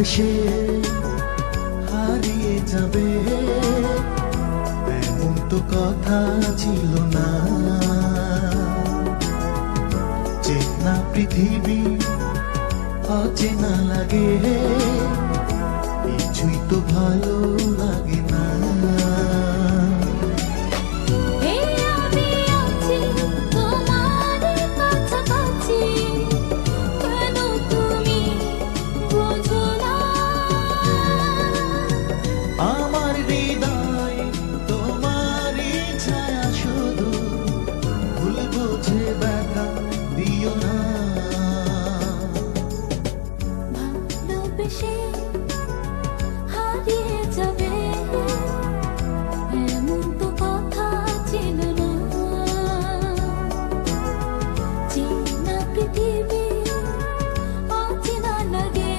ভালোবেসে হারিয়ে যাবে এমন তো কথা ছিল না। চেনা পৃথিবী অচেনা লাগে, কিছুই তো ভালো লাগে না। আমার হৃদয় তোমারই ছায়া, শুধু ভুল বুঝে ব্যথা দিও না। ভালোবেসে হারিয়ে যাবে এমন তো কথা ছিল না। চেনা পৃথিবী অচেনা লাগে,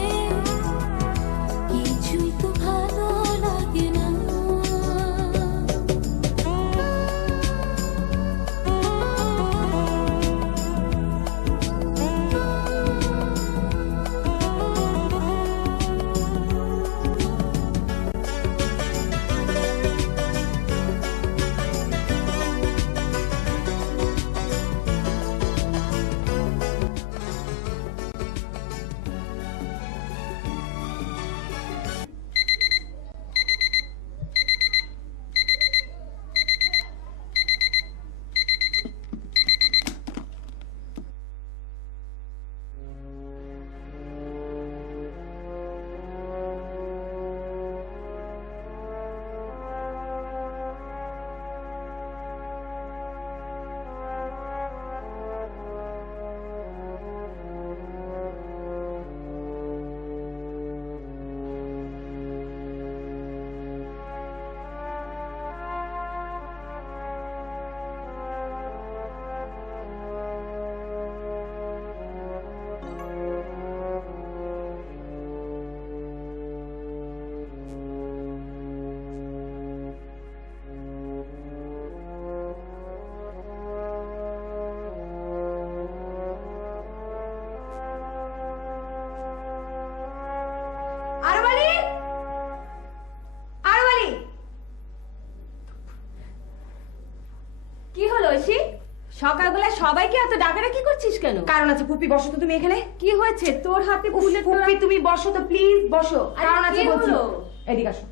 কিছুই তো ভালো লাগে না। কি হলো ঐশী? সকালবেলা সবাইকে এত ডাকাডাকি করছিস কেন? কারণ আছে পুপি, বসো তো তুমি এখানে। কি হয়েছে তোর হাতে? ফুলের তোড়া। পুপি তুমি বসো তো প্লিজ, বসো। আরে কারণ আছে কি বলছি। হলো? এদিকে আসো।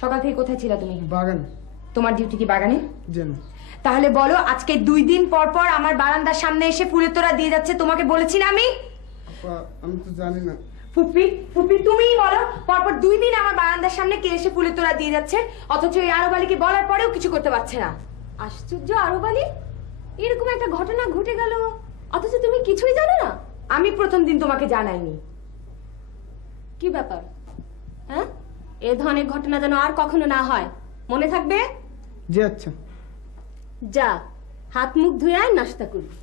সকাল থেকে কোথায় ছিলা তুমি? বাগান। তোমার ডিউটি কি বাগানে? জানি। তাহলে বলো, আজকে 2 দিন পর পর আমার বারান্দার সামনে এসে ফুলের তোড়া দিয়ে যাচ্ছে, তোমাকে বলেছি না আমি? আপা আমি তো জানি না। ফুপি ফুপি তুমিই বলো, পরপর 2 দিন আমার বারান্দার সামনে কে এসে ফুলের তোড়া দিয়ে যাচ্ছে, অথচ এই আরব আলীকে বলার পরেও কিছু করতে পারছে না। আশ্চর্য আরব আলী, এরকম একটা ঘটনা ঘটে গেল অথচ তুমি কিছুই জানো না? আমি প্রথম দিন তোমাকে জানাইনি। কি ব্যাপার? হ্যাঁ, এ ধরনের ঘটনা যেন আর কখনো না হয়, মনে থাকবে? জি আচ্ছা। যা, হাত মুখ ধুয়ে আয়, নাস্তা করবি।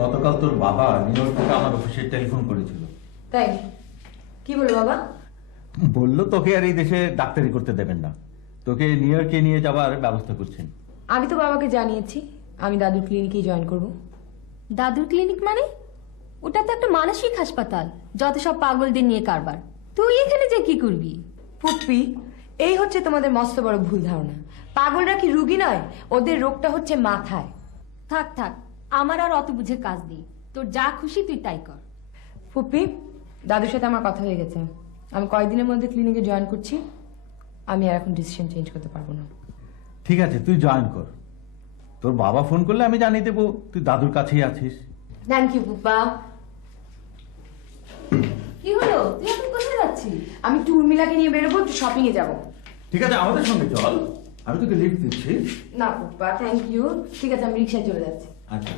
গতকাল তোর বাবা নিউ ইয়র্ক থেকে আমার অফিসে টেলিফোন করেছিল। তাই? কি বলো বাবা? বললো তোকে আর এই দেশে ডাক্তারি করতে দেবেন না, তোকে নিউ ইয়র্কে নিয়ে যাওয়ার ব্যবস্থা করছেন। আমি তো বাবাকে জানিয়েছি আমি দাদুর ক্লিনিকেই জয়েন করব। দাদুর ক্লিনিক মানে? ওটা তো একটা মানসিক হাসপাতাল, যত সব পাগলদের নিয়ে কারবার। তুই এখানে যে কি করবি? ফুপ্পি, এই হচ্ছে তোমাদের মস্ত বড় ভুল ধারণা। পাগলরা কি রুগী নয়? ওদের রোগটা হচ্ছে মাথায়। থাক থাক, আমার আর অত বুঝে কাজ নেই, তোর যা খুশি তুই তাই কর। ফুপ্পি, দাদুর সাথে আমার কথা হয়ে গেছে, আমি কয়েকদিনের মধ্যে ক্লিনিকে জয়েন করছি। আমি আর এখন ডিসিশন চেঞ্জ করতে পারবো না। ঠিক আছে, তুই জয়েন কর। তোর বাবা ফোন করলে আমি জানিয়ে দেবো তুই দাদুর কাছেই আছিস। Thank you Puppa. কি হলো, তুই এখন কোথায় যাচ্ছিস? আমি টুরমিলাকে নিয়ে বেরোবো, একটু শপিং এ যাবো। ঠিক আছে, আমাদের সঙ্গে চল, আমি তোকে লিফট দিচ্ছি। না পুপ্পা, থ্যাংক ইউ। ঠিক আছে, আমি রিক্সায় চলে যাচ্ছি। আচ্ছা।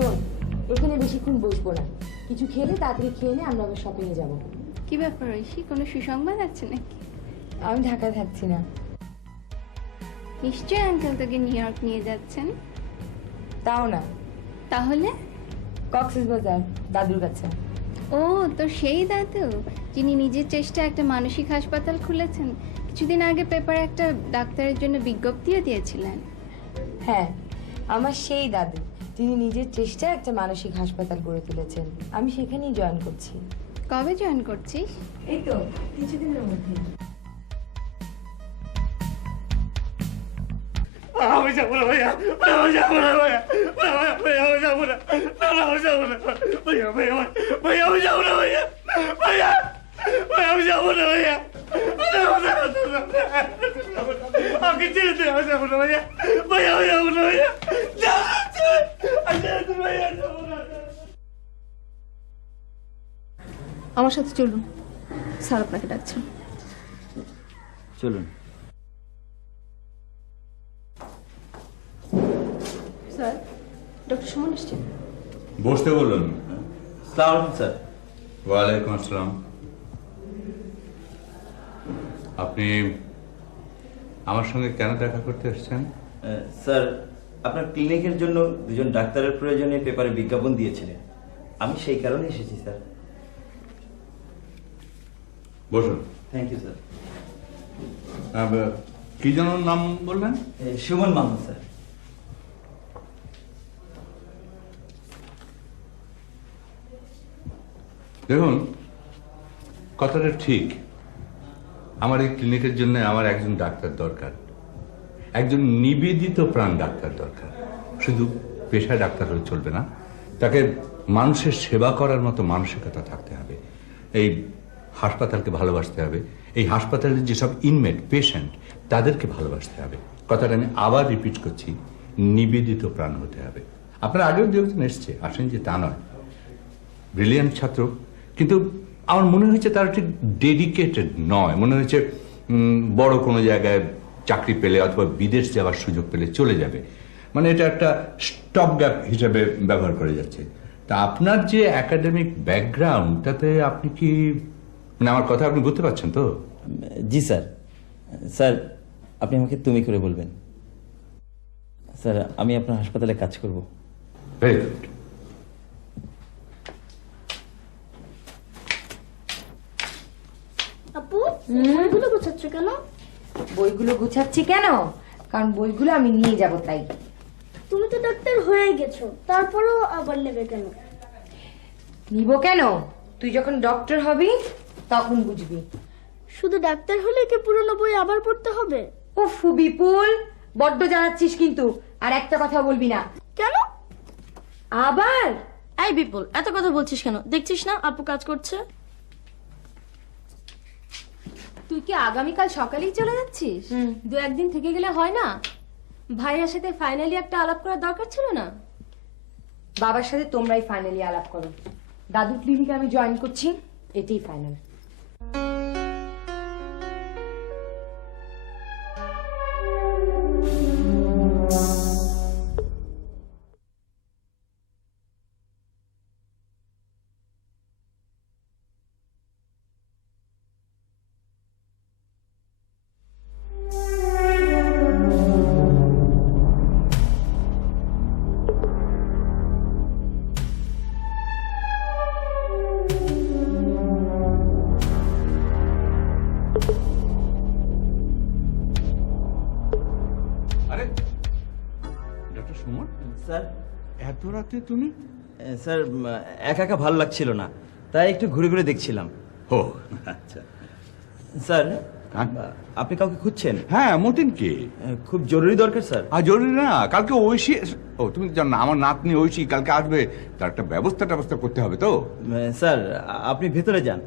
শোন, এখানে বেশিক্ষণ বসবো না, কিছু খেলে তাড়াতাড়ি খেয়ে নে, আমরা আবার শপিংয়ে যাবো। কি ব্যাপার ঐশী, কোনো সুসংবাদ আছে নাকি? আমি ঢাকায় থাকছি না। নিশ্চয়ই আঙ্কেল তোকে নিউ ইয়র্ক নিয়ে যাচ্ছেন। তাও না, তাহলে? কক্সবাজার দাদুর কাছে। ও, তো সেই দাদু যিনি নিজের চেষ্টায় একটা মানসিক হাসপাতাল খুলেছেন। কিছুদিন আগে পেপারে একটা ডাক্তারের জন্য বিজ্ঞপ্তিও দিয়েছিলেন। হ্যাঁ, আমার সেই দাদু যিনি নিজের চেষ্টায় একটা মানসিক হাসপাতাল গড়ে তুলেছেন। আমি সেখানেই জয়েন করছি। কবে জয়েন করছিস? এই তো কিছুদিনের মধ্যে। আমি যাবো না ভাইয়া, আমি যাবো না ভাইয়া, ভাইয়া আমি যাবো না, আমি যাবো না ভাইয়া, ভাইয়া ভাইয়া আমি যাবো না ভাইয়া, ভাইয়া ভাইয়া আমি যাবো না ভাইয়া, আমাকে ছেড়ে দে, আমি যাবো না ভাইয়া, ভাইয়া আমি যাবো না ভাইয়া, ভাইয়া যাবো না। আমার সাথে চলুন, স্যার আপনাকে ডাকছেন। চলুন। স্যার, ডক্টর সুমন এসছেন। বসতে বলুন। আসসালামু আলাইকুম স্যার। ওয়ালাইকুম আসসালাম। আপনি আমার সঙ্গে কেন দেখা করতে এসেছেন? স্যার, আপনার ক্লিনিকের জন্য দুজন ডাক্তারের প্রয়োজনে পেপারে বিজ্ঞাপন দিয়েছিলেন, আমি সেই কারণে এসেছি স্যার। বসুন। Thank you sir. কি যেন নাম বললেন? সুমন মাহমুদ স্যার। দেখুন, কথাটা ঠিক। আমার এই ক্লিনিকের জন্য আমার একজন ডাক্তার দরকার, একজন নিবেদিত প্রাণ ডাক্তার দরকার। শুধু পেশায় ডাক্তার হলে চলবে না, তাকে মানুষের সেবা করার মতো মানসিকতা থাকতে হবে। এই হাসপাতালকে ভালোবাসতে হবে, এই হাসপাতালের যেসব ইনমেট পেশেন্ট তাদেরকে ভালোবাসতে হবে। কথাটা আমি আবার রিপিট করছি, নিবেদিত প্রাণ হতে হবে। আপনার আগেও দু একজন এসছে, আসেন যে তা নয়, ব্রিলিয়ান্ট ছাত্র, কিন্তু আমার মনে হয়েছে তারা ঠিক ডেডিকেটেড নয়। মনে হয়েছে বড় কোনো জায়গায় চাকরি পেলে অথবা বিদেশ যাওয়ার সুযোগ পেলে চলে যাবে, মানে এটা একটা স্টপ গ্যাপ হিসেবে ব্যবহার করে যাচ্ছে। তা আপনার যে একাডেমিক ব্যাকগ্রাউন্ড, তাতে আপনি কি, মানে আমার কথা আপনি বুঝতে পারছেন তো? জি স্যার। স্যার, আপনি আমাকে তুমি করে বলবেন। স্যার, আমি আপনার হাসপাতালে কাজ করব। Very good. আপু, বইগুলো গোছাচ্ছ কেন? বইগুলো গুছাচ্ছি কেন? কারণ বইগুলো আমি নিয়ে যাব তাই। তুমি তো ডাক্তার হয়ে গেছো, তারপরেও আবার নেবে কেন? নিব কেন? তুই যখন ডক্টর হবি তখন বুঝবি। শুধু ডাক্তার হলে কি পুরনো বই আবার পড়তে হবে? উফ বিপুল, বড্ড জানাচ্ছিস কিন্তু। আর একটা কথা বলবি না। কেন? আবার এই বিপুল, এত কথা বলছিস কেন? দেখছিস না আপু কাজ করছে। তুই কি আগামীকাল সকালেই চলে যাচ্ছিস? দু একদিন থেকে গেলে হয় না? ভাইয়ের সাথে ফাইনালি একটা আলাপ করার দরকার ছিল না? বাবার সাথে তোমরাই ফাইনালি আলাপ করো। দাদুর ক্লিনিকে আমি জয়েন করছি, এটাই ফাইনাল। আরে ডক্টর সুমন, স্যার, এত রাতে তুমি? স্যার একা একা ভালো লাগছিল না, তাই একটু ঘুরে ঘুরে দেখছিলাম। ও আচ্ছা। স্যার, হ্যাঁ? আপনি কাউকে খুঁজছেন? হ্যাঁ, মতিন কি? খুব জরুরি দরকার স্যার। আর জরুরি না, কালকে ঐশী, ও তুমি জানো না, আমার নাতনি ঐশী কালকে আসবে, তার একটা ব্যবস্থা করতে হবে তো। স্যার, আপনি ভেতরে যান,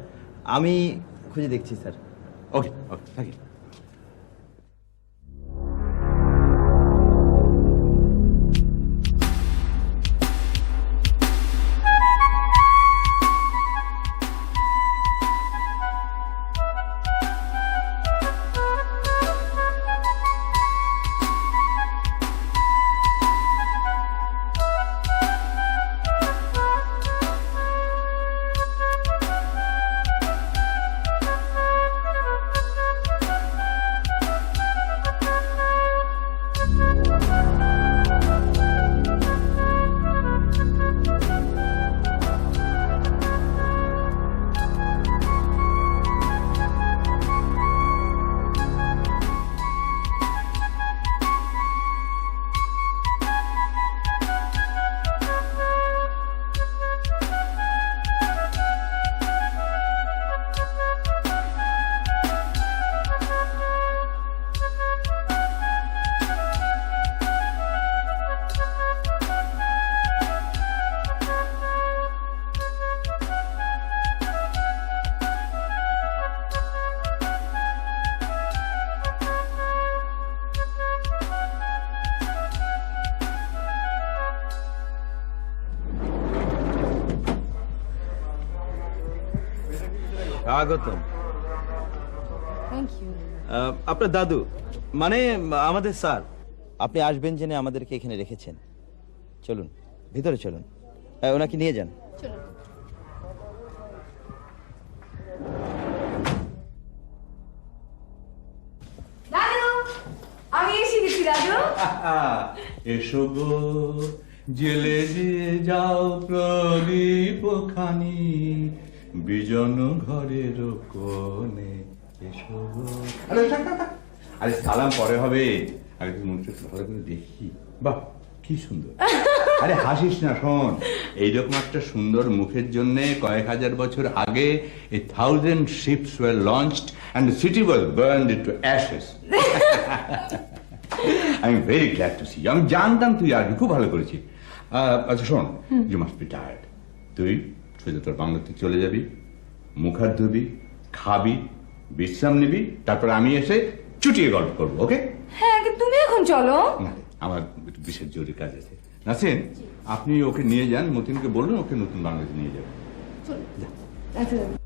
আমি খুঁজে দেখছি sir. Okay okay, thank you. স্বাগতম। Thank you. আপনার দাদু মানে আমাদের স্যার। আপনি আসবেন জেনে আমাদেরকে এখানে রেখেছেন। চলুন ভিতরে চলুন, ওনাকে নিয়ে যান। দাদু, আমি এসে গেছি দাদু। এসো গো জেলে দিয়ে যাও প্রদীপ খানি বিজন ঘরের কোণে। এসো গো। আরে থাক, থাক, থাক। আরে সালাম পরে হবে, আগে তুই মুখটা একটু ভালো করে দেখি। বাহ কি সুন্দর। আরে হাসিস না, শোন, এইরকম একটা সুন্দর মুখের জন্য কয়েক হাজার বছর আগে 1,000 ships were launched and the city was burned into ashes. I'm very glad to see you. আমি জানতাম তুই আসবি, খুব ভালো করেছিস। আচ্ছা শোন, ইউ মাস্ট বি টায়ার্ড। তুই সোজা তোর বাংলাতে চলে যাবি, মুখ হাত ধুবি, খাবি, বিশ্রাম নিবি, তারপর আমি এসে চুটিয়ে গল্প করবো, ওকে? হ্যাঁ, কিন্তু তুমি এখন চলো। না, আমার একটু বিশেষ জরুরি কাজ আছে। নাসিন, আপনি ওকে নিয়ে যান, মতিনকে বলুন ওকে নতুন বাংলাতে নিয়ে যাবেন। আচ্ছা দাদু।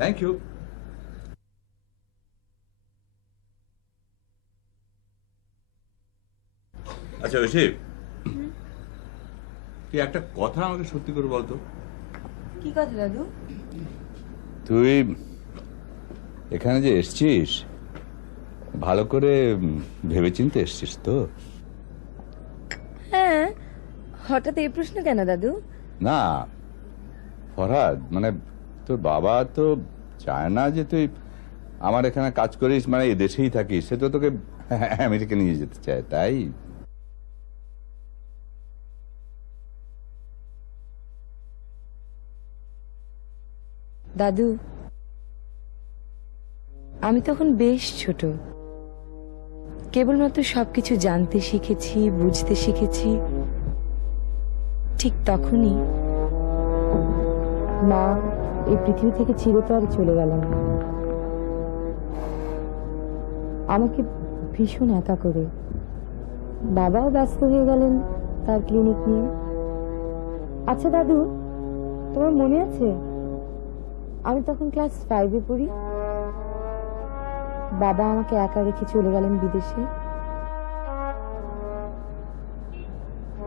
Thank you. আচ্ছা ঐশীব, তুই একটা কথা আমাকে সত্যি করে বলতো। কি কথা দাদু? তুই এখানে যে এসছিস, ভালো করে ভেবেচিন্তে এসছিস তো? হ্যাঁ, হঠাৎ এই প্রশ্ন কেন দাদু? না ফরহাদ, মানে তোর বাবা তো চায় না যে তুই আমার এখানে কাজ করিস, মানে এদেশেই থাকিস। সে তো তোকে আমেরিকা নিয়ে যেতে চায়, তাই। দাদু, আমি তখন বেশ ছোট, কেবলমাত্র সবকিছু জানতে শিখেছি, বুঝতে শিখেছি। ঠিক তখনই মা এই পৃথিবী থেকে চিরতরে চলে গেলেন, আমাকে ভীষণ একা করে। বাবাও ব্যস্ত হয়ে গেলেন তার ক্লিনিক নিয়ে। আচ্ছা দাদু, তোমার মনে আছে আমি তখন ক্লাস 5-এ পড়ি? বাবা আমাকে একা রেখে চলে গেলেন বিদেশে।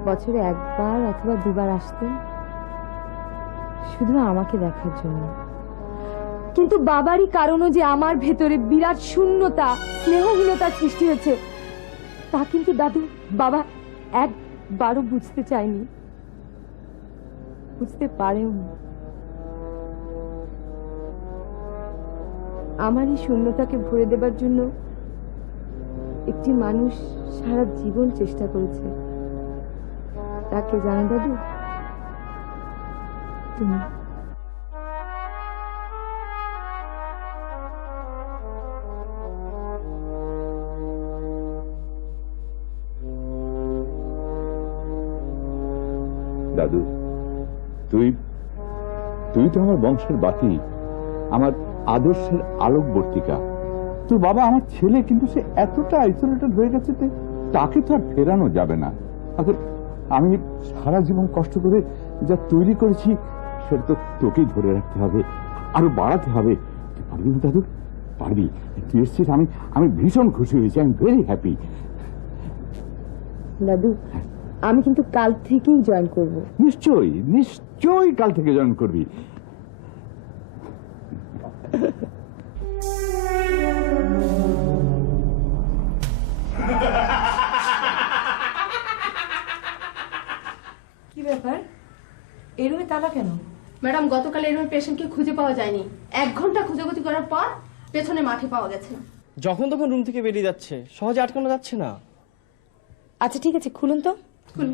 বছরে একবার অথবা দুবার আসতেন, শুধু আমাকে দেখার জন্য। কিন্তু বাবারই কারণে যে আমার ভেতরে বিরাট শূন্যতা, স্নেহহীনতার সৃষ্টি হয়েছে, তা কিন্তু দাদু বাবা একবারও বুঝতে চায়নি, বুঝতে পারেও না। আমার এই শূন্যতাকে ভরে দেবার জন্য একটি মানুষ সারা জীবন চেষ্টা করেছে। তাকে জানো দাদু? তুমি। দাদু, তুই তুই তো আমার বংশের বাতি, আমার আদর্শের আলোকবর্তিকা। তোর বাবা আমার ছেলে, কিন্তু সে এতটা আইসোলেটেড হয়ে গেছে যে তাকে তো আর ফেরানো যাবে না। এখন আমি সারা জীবন কষ্ট করে যা তৈরি করেছি সেটা তো তোকেই ধরে রাখতে হবে, আরো বাড়াতে হবে। তুই পারবি না দাদু? পারবি। তুই এসছিস, আমি ভীষণ খুশি হয়েছি। I am very happy. দাদু, আমি কিন্তু কাল থেকেই জয়েন করব। নিশ্চয়ই নিশ্চয়ই কাল থেকে জয়েন করবি। কি ব্যাপার, এই রুমে তালা কেন? ম্যাডাম, গতকাল এই রুমে পেশেন্টকে খুঁজে পাওয়া যায়নি। 1 ঘন্টা খোঁজাখুঁজি করার পর পেছনে মাঠে পাওয়া গেছে। যখন তখন রুম থেকে বেরিয়ে যাচ্ছে, সহজে আটকানো যাচ্ছে না। আচ্ছা ঠিক আছে, খুলুন তো। খুলুন।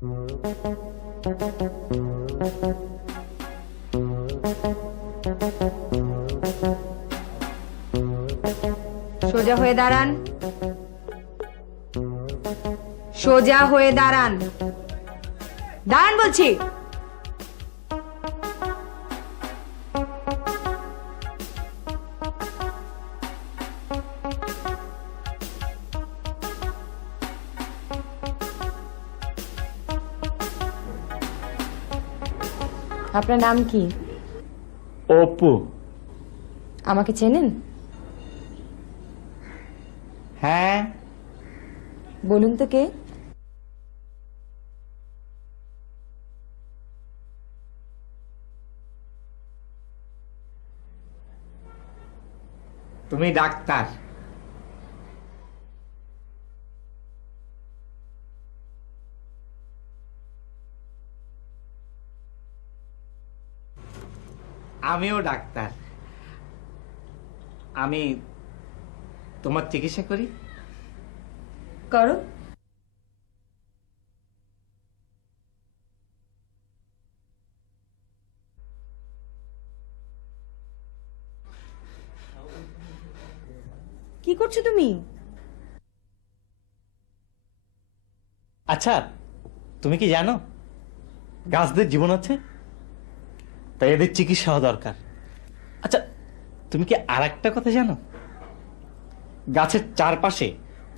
সোজা হয়ে দাঁড়ান, সোজা হয়ে দাঁড়ান, দাঁড়ান বলছি। আপনার নাম কি? অপু। আমাকে চেনেন? হ্যাঁ। বলুন তো কে? তুমি ডাক্তার? আমিও ডাক্তার। আমি তোমার চিকিৎসা করি। করো। কি করছো তুমি? আচ্ছা, তুমি কি জানো গাছদের জীবন আছে, তাই এদের চিকিৎসা হওয়া দরকার। আচ্ছা, তুমি কি আর একটা কথা জানো? গাছের চারপাশে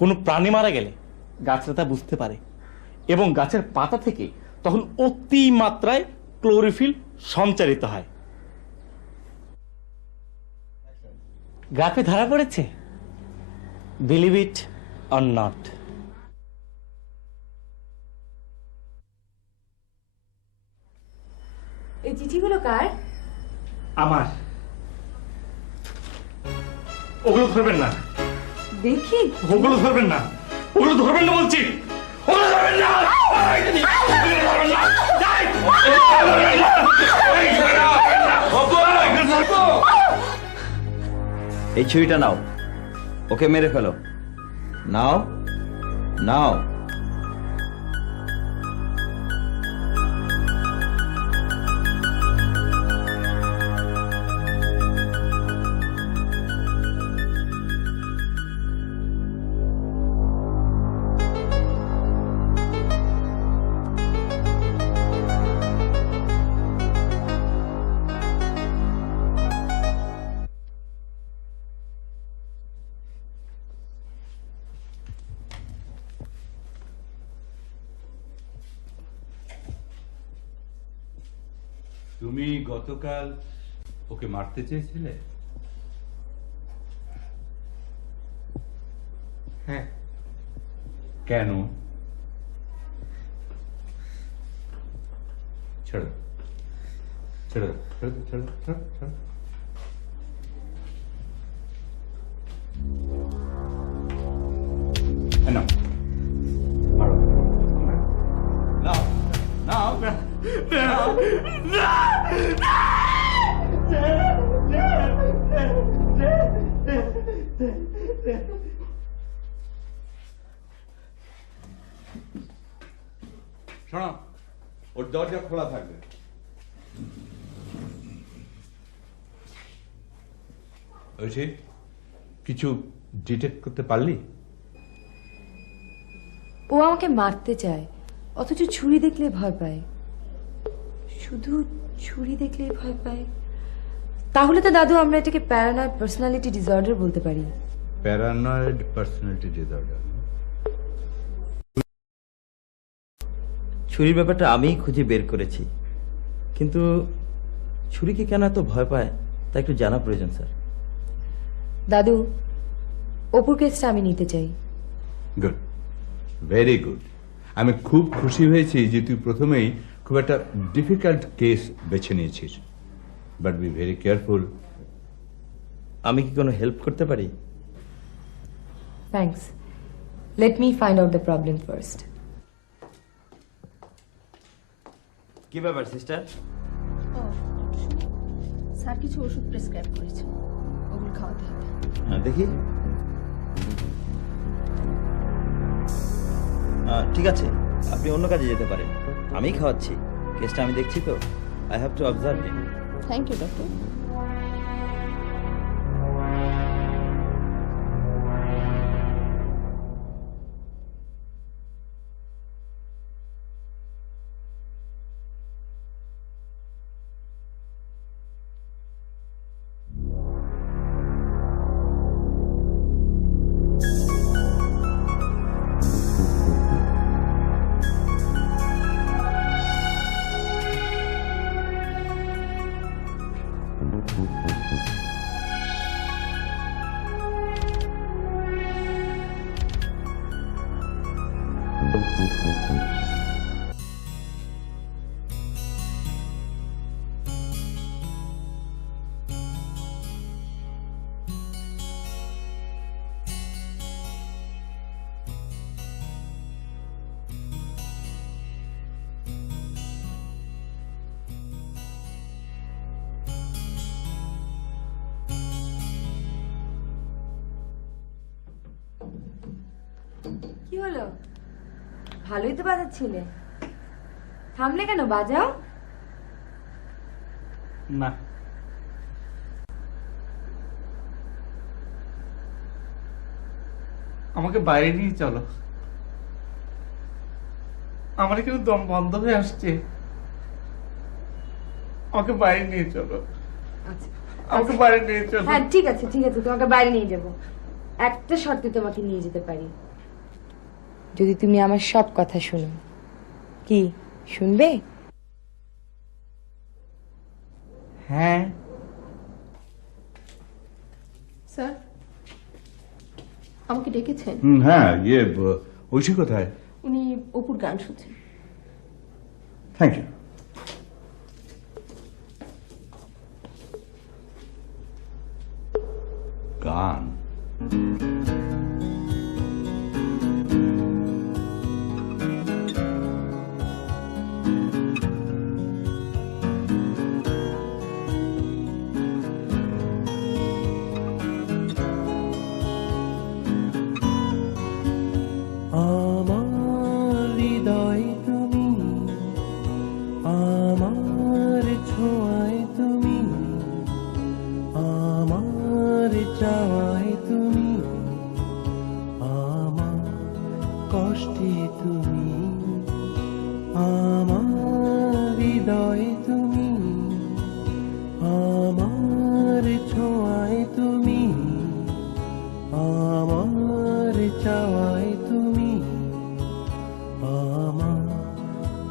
কোনো প্রাণী মারা গেলে গাছরা তা বুঝতে পারে এবং গাছের পাতা থেকে তখন অতি মাত্রায় ক্লোরোফিল সঞ্চারিত হয়। গ্রাফে ধরা পড়েছে, বিলিভ ইট অর নট। এই চিঠিগুলো কার? আমার। ওগুলো ধরবেন না। দেখি। ওগুলো ধরবেন না, ওগুলো ধরবেন না বলছি। ওগুলো ধরবেন না। এই ছুরিটা নাও, ওকে মেরে ফেলো। নাও নাও। তুমি গতকাল ওকে মারতে চেয়েছিলে? হ্যাঁ। কেন? ছেড়ে দাও, ছেড়ে দাও, ছেড়ে দাও, ছেড়ে দাও, ছেড়ে দাও, ছেড়ে দাও। এই নাও, মারো, মারো। নাও, নাও, নাও। শোনো, ওর দরজা খোলা থাকবে। ঐশী, কিছু ডিটেক্ট করতে পারলি? ও আমাকে মারতে চায়, অথচ ছুরি দেখলে ভয় পায়। শুধু ছুরি দেখলেই ভয় পায়? তাহলে তো দাদু আমরা এটাকে প্যারানয়েড পার্সোনালিটি ডিসঅর্ডার বলতে পারি। Paranoid personality disorder. ছুরির ব্যাপারটা আমিই খুঁজে বের করেছি, কিন্তু ছুরিকে কেন এত ভয় পায় তা একটু জানা প্রয়োজন স্যার। দাদু, অপুর কেসটা আমি নিতে চাই। Good, very good. আমি খুব খুশি হয়েছি যে তুই প্রথমেই খুব একটা ডিফিকাল্ট কেস বেছে নিয়েছিস। But be very careful. আমি কি কোনো হেল্প করতে পারি? Thanks. Let me find out the problem first. কি ব্যাপার সিস্টার? স্যার কিছু ওষুধ প্রেসক্রাইব করেছে, ওগুলো খাওয়াতে হবে। হ্যাঁ, দেখি। ঠিক আছে, আপনি অন্য কাজে যেতে পারেন, আমি খাওয়াচ্ছি, কেসটা আমি দেখছি তো, I have to observe him. Thank you doctor. কি হলো? ভালোই তো বাজাচ্ছিলে, থামলে কেন? বাজাও। না, আমাকে বাইরে নিয়ে চলো, আমার এখানে দম বন্ধ হয়ে আসছে, আমাকে বাইরে নিয়ে চলো, আচ্ছা আমাকে বাইরে নিয়ে চলো। হ্যাঁ ঠিক আছে ঠিক আছে, তোমাকে বাইরে নিয়ে যাব। একটা শর্তে তোমাকে নিয়ে যেতে পারি, যদি তুমি আমার সব কথা শুনো। কি শুনবে? হ্যাঁ। স্যার, আমাকে ডেকেছেন? হ্যাঁ, ঐশী কোথায়? উনি অপুর গান শুনছেন। Thank you. গান? আমার হৃদয় তুমি, আমার ছোঁয়ায় তুমি, আমার চাওয়ায় তুমি, আমার কষ্টে তুমি, আমার হৃদয় তুমি, আমার ছোঁয়ায় তুমি, আমার চাওয়ায় তুমি, আমার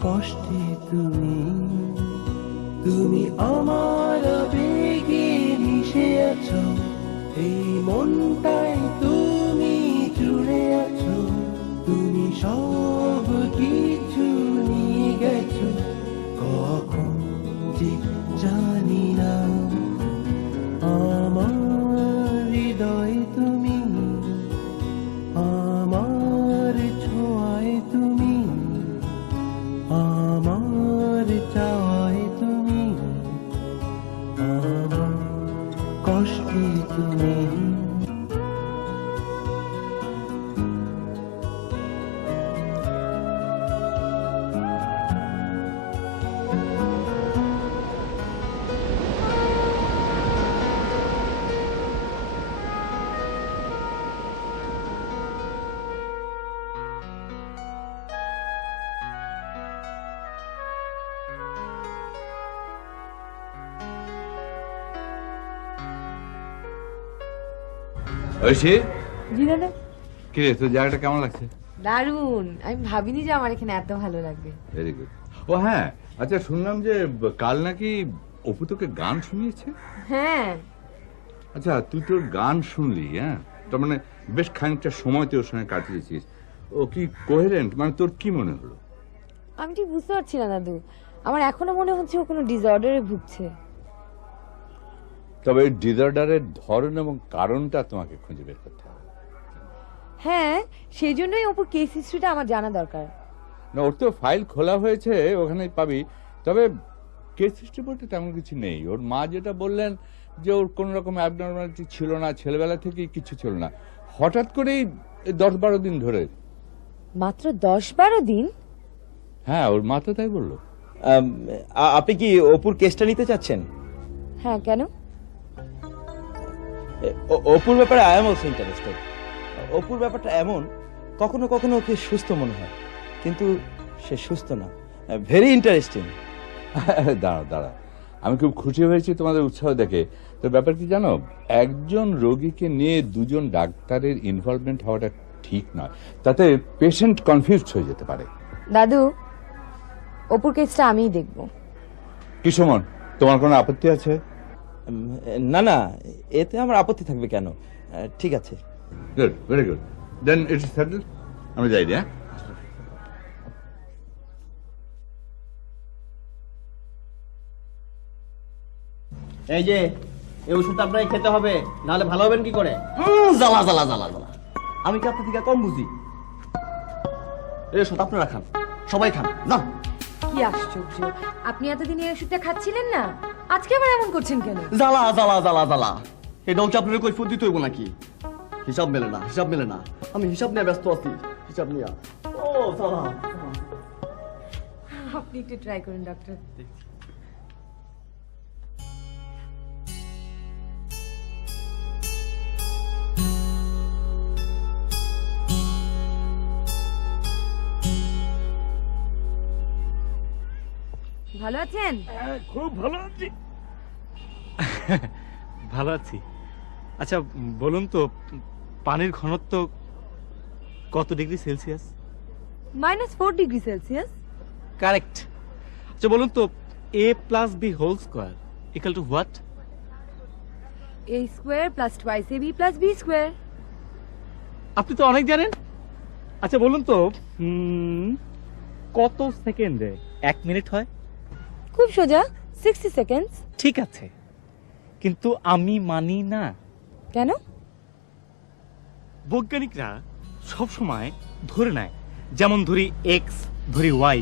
কষ্টে তুমি, তুমি আমার বেগে মিশে আছো, এই মনটাই তুমি জুড়ে আছো, তুমি সব কিছু নিয়ে গেছো, কখন যে জানি না, আমার হৃদয় তুমি, আমার ছোঁয়ায় তুমি, আমার চাওয়ায় তুমি, আমার কষ্টে তুমি। ঐশী, জি দাদা। কি রে, তোর জায়গাটা কেমন লাগছে? দারুণ, আমি ভাবিনি যে আমার এখানে এত ভালো লাগবে। Very good. ও হ্যাঁ, আচ্ছা শুনলাম যে কাল নাকি অপু তোকে গান শুনিয়েছে। হ্যাঁ। আচ্ছা, তুই তোর গান শুনলি? হ্যাঁ, তার মানে বেশ খানিকটা সময় তুই ওর সঙ্গে কাটিয়েছিস। ও কি কোহেরেন্ট? মানে তোর কি মনে হলো? আমি ঠিক বুঝতে পারছি না দাদু, আমার এখনো মনে হচ্ছে ও কোনো ডিসঅর্ডারে ভুগছে। তবে এই ডিসঅর্ডারের ধরন এবং কারণটা তোমাকে খুঁজে বের করতে হবে। হ্যাঁ, সেই জন্যই অপুর কেস হিস্ট্রিটা আমার জানা দরকার। না, ওর তো ফাইল খোলা হয়েছে, ওখানে পাবি। তবে কেস হিস্ট্রি বলতে তেমন কিছু নেই। ওর মা যেটা বললেন যে ওর কোন রকম অ্যাবনর্মালিটি ছিল না, ছেলেবেলা থেকেই কিছু ছিল না, হঠাৎ করেই 10-12 দিন ধরে। মাত্র 10-12 দিন? হ্যাঁ, ওর মা তো তাই বললো। আপনি কি অপুর কেসটা নিতে চাচ্ছেন? হ্যাঁ, কেন? অপুর ব্যাপারে আই এম অলসো ইন্টারেস্টেড। অপুর ব্যাপারটা এমন, কখনো কখনো ওকে সুস্থ মনে হয়, কিন্তু সে সুস্থ না। Very interesting. দাঁড়াও দাঁড়াও, আমি খুব খুশি হয়েছি তোমাদের উৎসাহ দেখে। তো ব্যাপার কি জানো, একজন রোগীকে নিয়ে দুজন ডাক্তারের ইনভলভমেন্ট হওয়াটা ঠিক নয়, তাতে পেশেন্ট কনফিউজড হয়ে যেতে পারে। দাদু, অপুর কেসটা আমিই দেখব। কি সুমন, তোমার কোনো আপত্তি আছে? না না, এতে আমার আপত্তি থাকবে কেন? ঠিক আছে। Good, very good, then it's settled. আমি যাই রে। এই যে এই ওষুধটা আপনাকে খেতে হবে, নাহলে ভালো হবেন কি করে? জ্বালা জ্বালা জ্বালা জ্বালা। আমি কি আপনার থেকে কম বুঝি? এই ওষুধ আপনারা খান, সবাই খান, যান। কি আশ্চর্য, আপনি এতদিন এই ওষুধটা খাচ্ছিলেন না, আজকে আবার এমন করছেন কেন? জ্বালা জ্বালা জ্বালা জ্বালা। এটাও কি আপনার কৈফিয়ত দিতে হইব নাকি? হিসাব মেলে না, হিসাব মেলে না। আমি হিসাব নিয়ে ব্যস্ত আছি, হিসাব নিয়ে। ও জ্বালা। আপনি একটু ট্রাই করুন ডক্টর। ভালো আছেন? খুব ভালো আছি। ভালো আছি। আচ্ছা বলুন তো, পানির ঘনত্ব কত degree Celsius? -4 degree Celsius. Correct. আচ্ছা বলুন তো, a + b whole square equal to what? a square + 2ab + b square. আপনি তো অনেক জানেন। আচ্ছা বলুন তো, কত সেকেন্ডে 1 মিনিট হয়? খুব সোজা, 60 সেকেন্ডস। ঠিক আছে, কিন্তু আমি মানি না। কেন? বৈজ্ঞানিকরা সব সময় ধরে নেয়, যেমন ধরি x, ধরি y,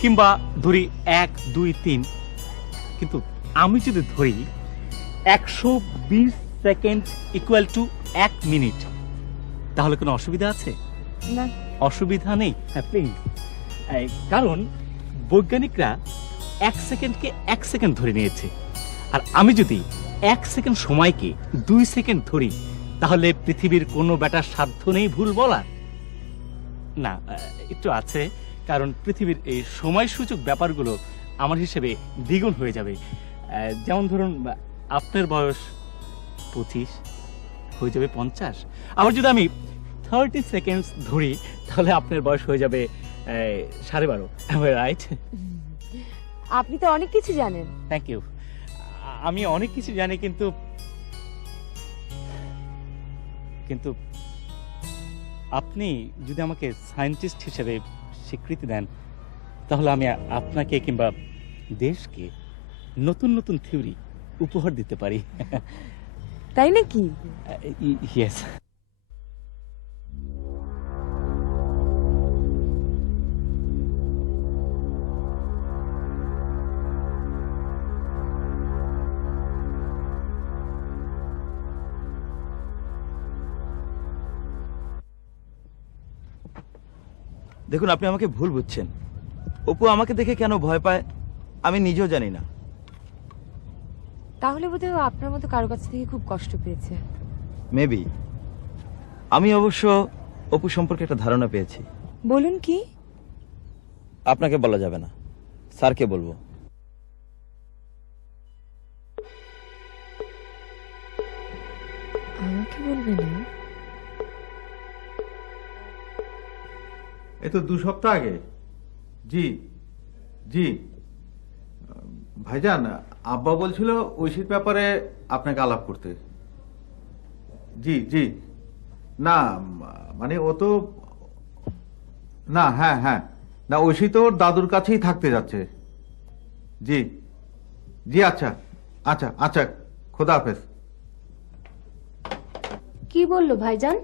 কিংবা ধরি 1 2 3, কিন্তু আমি যদি ধরি 120 সেকেন্ড ইকুয়াল টু 1 মিনিট, তাহলে কোনো অসুবিধা আছে? না। অসুবিধা নেই। হ্যাঁ প্লিজ। কারণ বৈজ্ঞানিকরা 1 সেকেন্ডকে 1 সেকেন্ড ধরে নিয়েছে, আর আমি যদি 1 সেকেন্ড সময়কে 2 সেকেন্ড ধরি, তাহলে পৃথিবীর কোনো ব্যাটার সাধ্য নেই ভুল বলার। না, একটু আছে, কারণ পৃথিবীর এই সময়সূচক ব্যাপারগুলো আমার হিসেবে দ্বিগুণ হয়ে যাবে। যেমন ধরুন, আপনার বয়স 25 হয়ে যাবে 50। আবার যদি আমি 30 সেকেন্ডস ধরি, তাহলে আপনার বয়স হয়ে যাবে 12.5। রাইট? আপনি তো অনেক কিছু জানেন। Thank you. আমি অনেক কিছু জানি, কিন্তু আপনি যদি আমাকে সায়েন্টিস্ট হিসেবে স্বীকৃতি দেন, তাহলে আমি আপনাকে কিংবা দেশকে নতুন নতুন থিওরি উপহার দিতে পারি। তাই নাকি? ইয়েস। দেখুন, আপনি আমাকে ভুল বুঝছেন। অপু আমাকে দেখে কেন ভয় পায় আমি নিজেও জানি না। তাহলে বোধহয় ও আপনার মতো কারো কাছ থেকে খুব কষ্ট পেয়েছে। মেবি। আমি অবশ্য অপু সম্পর্কে একটা ধারণা পেয়েছি। বলুন কি? আপনাকে বলা যাবে না, স্যারকে বলবো। আমাকে বলবেন না? এই তো 2 সপ্তাহ আগে। জি জি ভাইজান, আব্বা বলছিল ঐশীর ব্যাপারে আপনাকে আলাপ করতে। জি জি না, মানে ও তো না, হ্যাঁ হ্যাঁ, না ঐশী তো ওর দাদুর কাছেই থাকতে যাচ্ছে। জি জি, আচ্ছা আচ্ছা আচ্ছা, খোদা হাফেজ। কি বললো ভাইজান?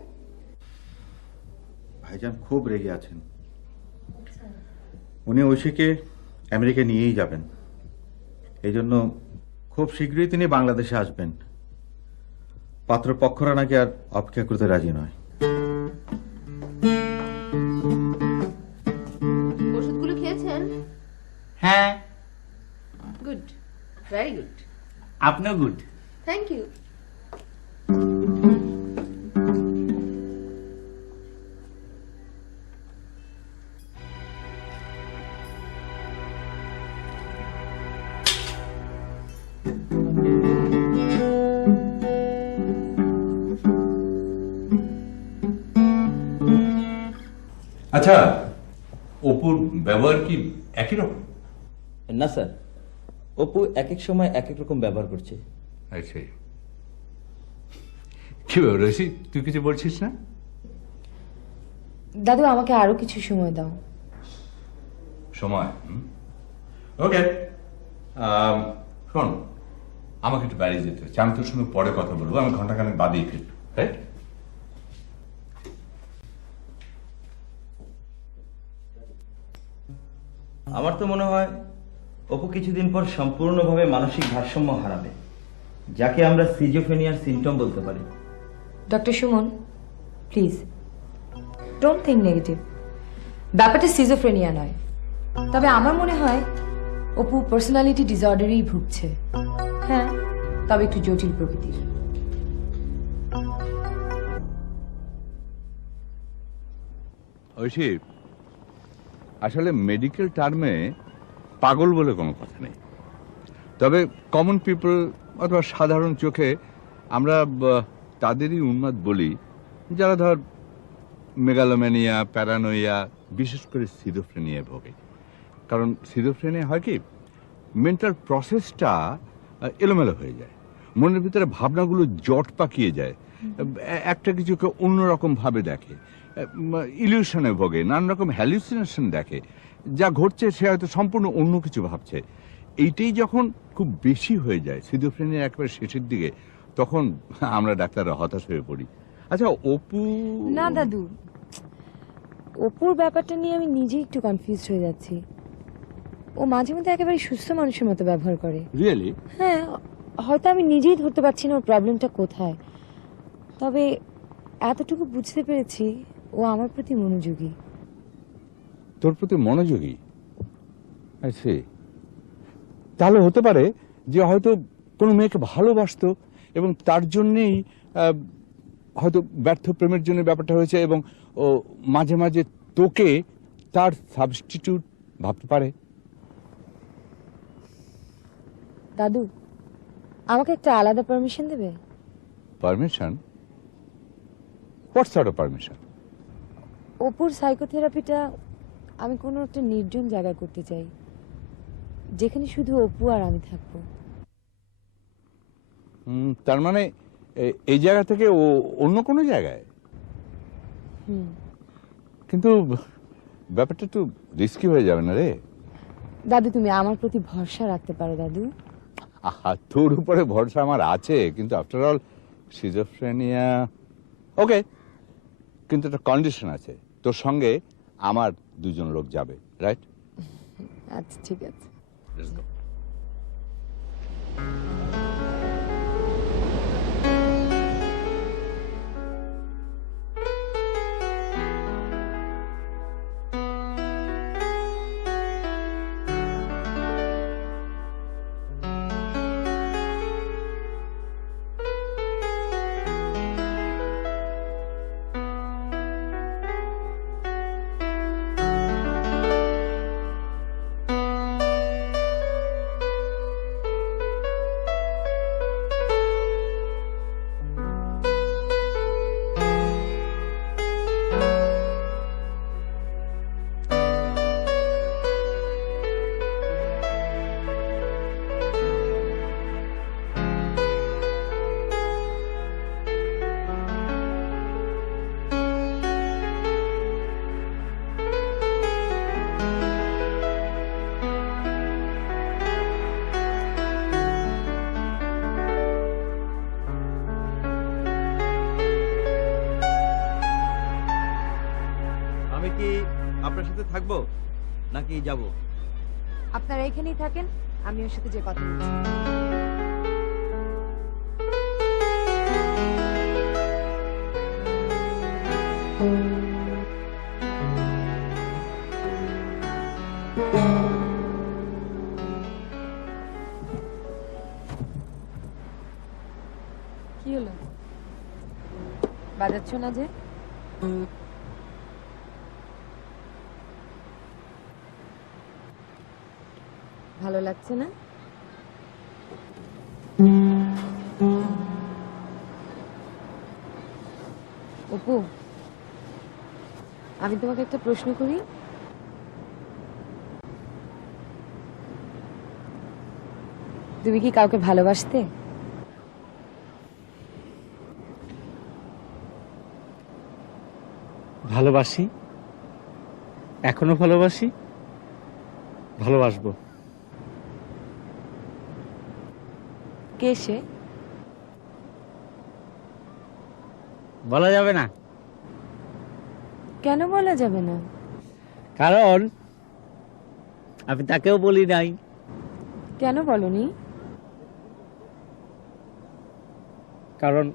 ভাইজান খুব রেগে আছেন। উনি ঐশীকে আমেরিকা নিয়েই যাবেন, এই জন্য খুব শীঘ্রই তিনি বাংলাদেশে আসবেন। পাত্রপক্ষরা নাকি আর অপেক্ষা করতে রাজি নয়। ওষুধগুলো খেয়েছেন? আপনিও গুড। Thank you. আচ্ছা, অপুর ব্যবহার কি একই রকম? না স্যার, অপু এক এক সময় এক এক রকম ব্যবহার করছে। আচ্ছা, কি ব্যাপার রয়েছি, তুই কিছু বলছিস না? দাদু আমাকে আরো কিছু সময় দাও। সময়? ওকে, শোন, আমাকে একটু বাইরে যেতে হচ্ছে, আমি তোর সঙ্গে পরে কথা বলবো, আমি ঘন্টাখানেক বাদেই ফিরবো, রাইট? আমার তো মনে হয় অপু কিছুদিন পর সম্পূর্ণভাবে মানসিক ভারসাম্য হারাবে, যাকে আমরা সিজোফ্রেনিয়ার সিমটম বলতে পারি। Doctor Suman, please don't think negative. ব্যাপারটা সিজোফ্রেনিয়া নয়, তবে আমার মনে হয় অপু পার্সোনালিটি ডিসঅর্ডারেই ভুগছে। হ্যাঁ, তবে একটু জটিল প্রকৃতির। ঐশী, আসলে মেডিকেল টার্মে পাগল বলে কোনো কথা নেই, তবে কমন পিপল অথবা সাধারণ চোখে আমরা তাদেরই উন্মাদ বলি যারা ধর মেগালোম্যানিয়া, প্যারানোইয়া, বিশেষ করে সিজোফ্রেনিয়া ভোগে। কারণ সিজোফ্রেনিয়া হয় কি, মেন্টাল প্রসেসটা এলোমেলো হয়ে যায়, মনের ভিতরে ভাবনাগুলো জট পাকিয়ে যায়, একটা কিছুকে অন্যরকম ভাবে দেখে, ইলিউশনে ভোগে, নানা রকম হ্যালুসিনেশন দেখে, যা ঘটছে সে হয়তো সম্পূর্ণ অন্য কিছু ভাবছে। এইটাই যখন খুব বেশি হয়ে যায় সিজোফ্রেনিয়ার একেবারে শেষের দিকে, তখন আমরা ডাক্তাররা হতাশ হয়ে পড়ি। আচ্ছা অপু? না দাদু, অপুর ব্যাপারটা নিয়ে আমি নিজেই একটু কনফিউজ হয়ে যাচ্ছি। ও মাঝে মধ্যে একেবারে সুস্থ মানুষের মতো ব্যবহার করে। রিয়েলি? হ্যাঁ, হয়তো আমি নিজেই ধরতে পারছি না ওর প্রবলেমটা কোথায়, তবে এতটুকু বুঝতে পেরেছি ও আমার প্রতি মনোযোগী। তোর প্রতি মনোযোগী? আচ্ছা, তাহলে হতে পারে যে হয়তো কোনো মেয়েকে ভালোবাসতো এবং তার জন্যেই হয়তো ব্যর্থ প্রেমের জন্য ব্যাপারটা হয়েছে, এবং ও মাঝে মাঝে তোকে তার সাবস্টিটিউট ভাবতে পারে। দাদু, আমাকে একটা আলাদা পারমিশন দেবে? Permission? What sort of permission? অপুর সাইকোথেরাপিটা আমি কোনো একটা নির্জন জায়গায় করতে চাই, যেখানে শুধু অপু আর আমি থাকবো। তার মানে এই জায়গা থেকে ও অন্য কোনো জায়গায়? কিন্তু ব্যাপারটা একটু রিস্কি হয়ে যাবে না রে? দাদু, তুমি আমার প্রতি ভরসা রাখতে পারো দাদু। আহা, তোর উপরে ভরসা আমার আছে, কিন্তু আফটার অল সিজোফ্রেনিয়া। ওকে, কিন্তু একটা কন্ডিশন আছে, তোর সঙ্গে আমার দুজন লোক যাবে, রাইট? আচ্ছা, ঠিক আছে। Let's go. আমি কি আপনার সাথে থাকবো নাকি যাব? আপনারা এখানেই থাকেন, আমি ওর সাথে যে কথা বলছি। বাজাচ্ছ না যে? ভালো লাগছে না? অপু, আমি তোমাকে একটা প্রশ্ন করি। তুমি কি কাউকে ভালোবাসতে? ভালোবাসি, এখনো ভালোবাসি, ভালোবাসবো। কে সে? বলা যাবে না। কেন বলা যাবে না? কারণ আমি তাকেও বলি নাই। কেন বলনি? কারণ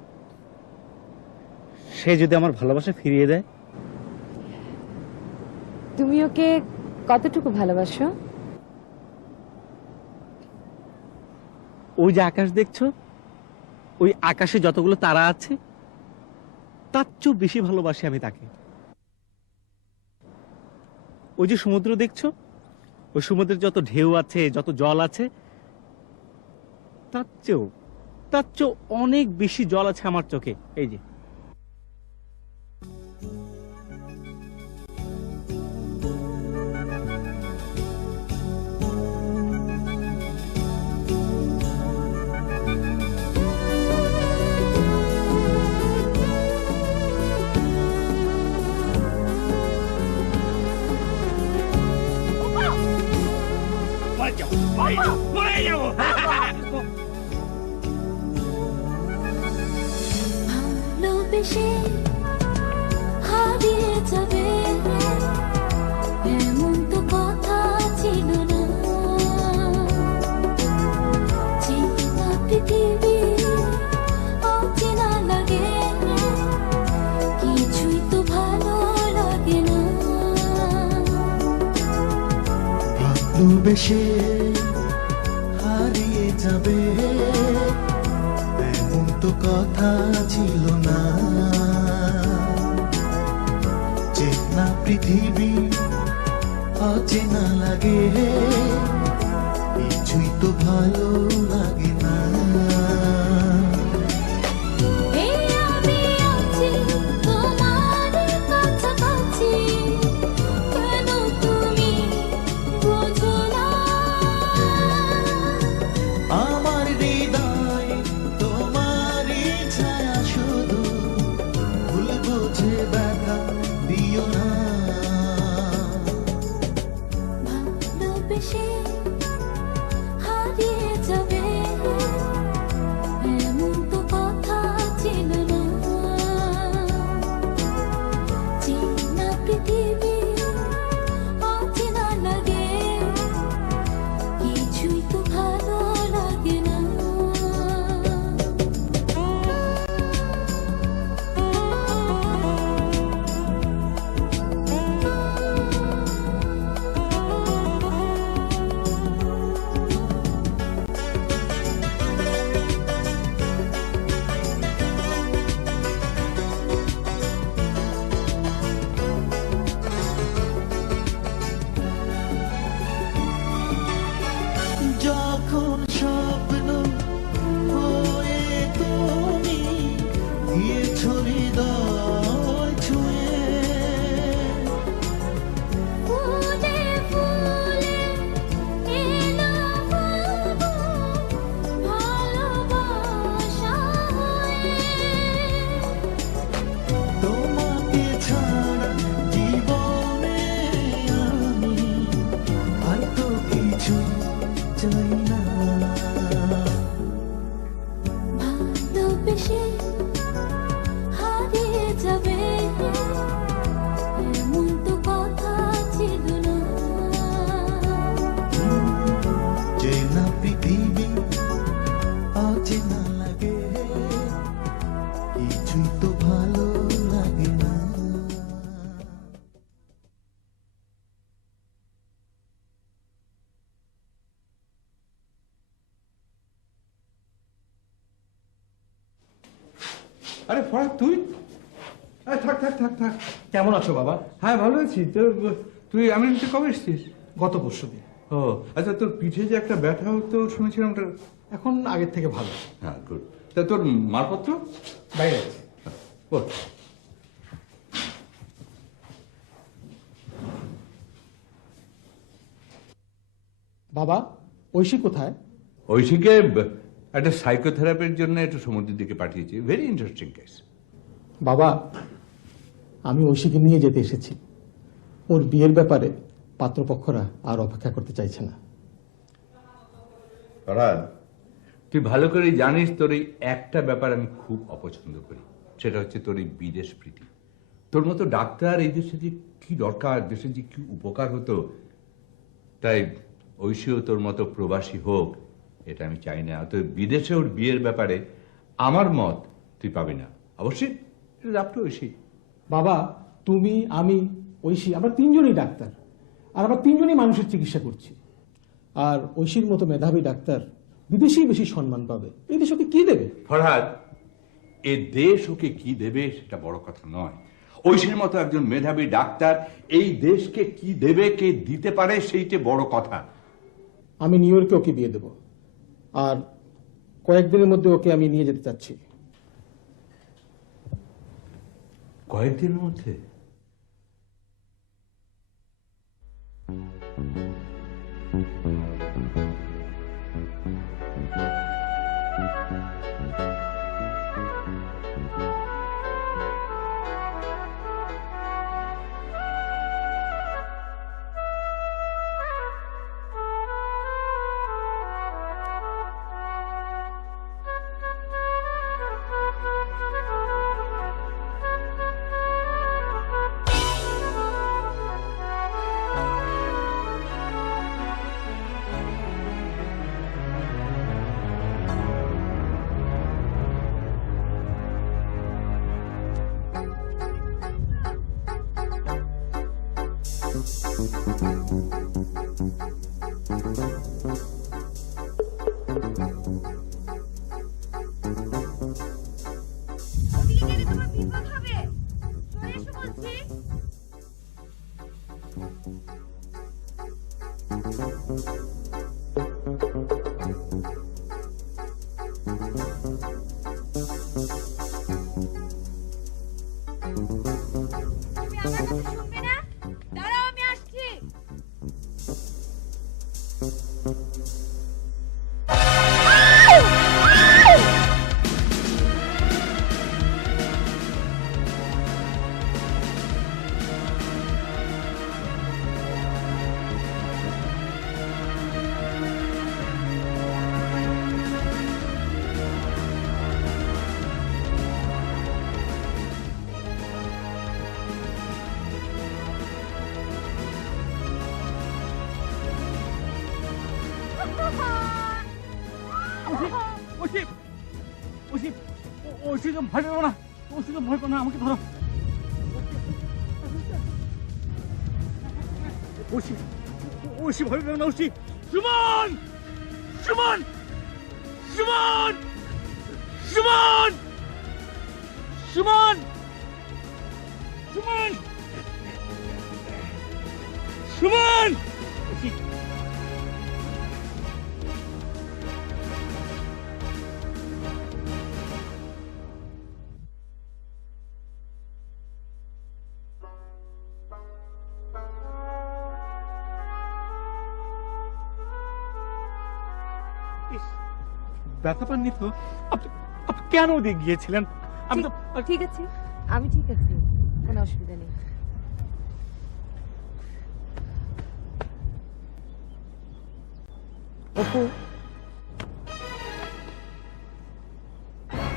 সে যদি আমার ভালোবাসা ফিরিয়ে দেয়। তুমি ওকে কতটুকু ভালোবাসো? ওই যে আকাশ দেখছো, ওই আকাশে যতগুলো তারা আছে তার চেয়েও বেশি ভালোবাসি আমি তাকে। ওই যে সমুদ্র দেখছো, ওই সমুদ্রের যত ঢেউ আছে, যত জল আছে, তার চেয়েও অনেক বেশি জল আছে আমার চোখে। এই যে ভালোবেসে হারিয়ে যাবে এমন তো কথা ছিল না। চেনা পৃথিবী অচেনা লাগে, কিছুই তো ভালো লাগে না। ভালোবেসে হারিয়ে যাবে এমন তো কথা ছিল না। চেনা পৃথিবী অচেনা লাগে, কিছুই তো ভালো লাগে না। এই আমি আছি তোমার কাছাকাছি, কেন তুমি বোঝো না? আমার হৃদয় তোমারই ছায়া, শুধু ভুল বুঝে ব্যথা দিও না। ভালোবেসে হারিয়ে যাবে এমন তো কথা ছিল না। চেনা পৃথিবী অচেনা লাগে, কিছুই তো ভালো লাগে না। যখন স্বপ্ন হয়ে তুমি দিয়েছ হৃদয় ছুঁয়ে, ফুলে ফুলে এলো ভালোবাসা হয়ে। তোমাকে ছাড়া জীবনে আমি আর তো কিছু চাই না। ভালোবেসে হারিয়ে যাবে এমন তো কথা ছিল না। চেনা পৃথিবী অচেনা লাগে, কিছুই তো ভালো লাগে না। আরে ফরাদ, তুই থাক থাক থাক থাক। কেমন আছো বাবা? হ্যাঁ ভালো আছি। তো তুই আমেরিকা কবে এসছিস? গত পরশুদিন। ও আচ্ছা, তোর পিঠে যে একটা ব্যথা হতো শুনেছিলাম, ওটা এখন আগের থেকে ভালো। হ্যাঁ গুড। তা তোর মালপত্র বাইরে আছে। ও, বাবা, ঐশী কোথায়? ঐশীকে একটা সাইকোথেরাপির জন্য একটু সমুদ্রের দিকে পাঠিয়েছি। Very interesting case. বাবা, আমি ঐশীকে নিয়ে যেতে এসেছি। ওর বিয়ের ব্যাপারে পাত্রপক্ষরা আর অপেক্ষা করতে চাইছে না। ফরহাদ, তুই ভালো করে জানিস তোর এই একটা ব্যাপার আমি খুব অপছন্দ করি, সেটা হচ্ছে তোর এই বিদেশ প্রীতি। তোর মতো ডাক্তার এই দেশে যে কি দরকার, দেশে যে কি উপকার হতো, তাই ঐশীও তোর মতো প্রবাসী হোক এটা আমি চাই না। তো বিদেশে ওর বিয়ের ব্যাপারে আমার মত তুই পাবি না। অবশ্যই আপনি ঐশী। বাবা, তুমি, আমি, ঐশী, আমরা তিনজনই ডাক্তার, আর আমরা তিনজনই মানুষের চিকিৎসা করছি। আর ঐশীর মতো মেধাবী ডাক্তার বিদেশেই বেশি সম্মান পাবে। এই দেশ ওকে কি দেবে? ফরহাদ, এ দেশ ওকে কি দেবে সেটা বড় কথা নয়। ঐশীর মতো একজন মেধাবী ডাক্তার এই দেশকে কি দেবে, কে দিতে পারে, সেইটা বড় কথা। আমি নিউ ইয়র্কে ওকে বিয়ে দেব, আর কয়েকদিনের মধ্যে ওকে আমি নিয়ে যেতে চাচ্ছি। কয়েকদিনের মধ্যে? ভয় পেও না, ভয় পেও না, আমাকে ধরো। ভয় পেও না। সুমন, সুমন, সুমন, সুমন, সুমন, সুমন, সুমন। ব্যথা পাননি তো? আপনি কেন ওদিকে গিয়েছিলেন? আমি তো ঠিক আছে, আমি ঠিক আছি, কোনো অসুবিধা নেই। অপু,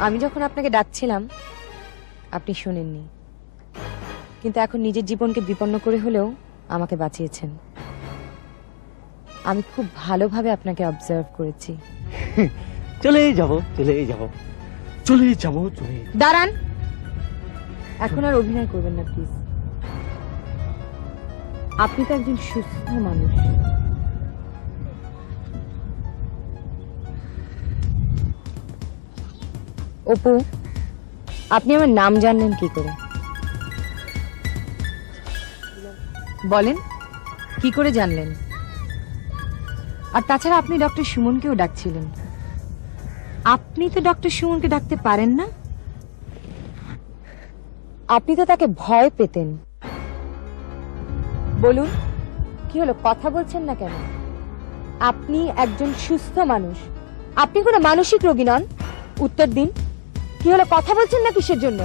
আমি যখন আপনাকে ডাকছিলাম আপনি শুনেননি, কিন্তু এখন নিজের জীবনকে বিপন্ন করে হলেও আমাকে বাঁচিয়েছেন। আমি খুব ভালোভাবে আপনাকে অবজার্ভ করেছি। চলে যাব, চলে যাব, চলে যাব, চলে। দাঁড়ান, এখন আর অভিনয় করবেন না প্লিজ। আপনি তো একজন সুস্থ মানুষ। অপু, আপনি আমার নাম জানলেন কি করে? বলেন, কি করে জানলেন? আর তাছাড়া আপনি ডক্টর সুমনকেও ডাকছিলেন। আপনি তো ডক্টর সুমনকে ডাকতে পারেন না। আপনি তো তাকে ভয় পেতেন। বলুন, কি হলো, কথা বলছেন না কেন? আপনি একজন সুস্থ মানুষ, আপনি কোনো মানসিক রোগী নন। উত্তর দিন, কি হলো, কথা বলছেন না কিসের জন্য?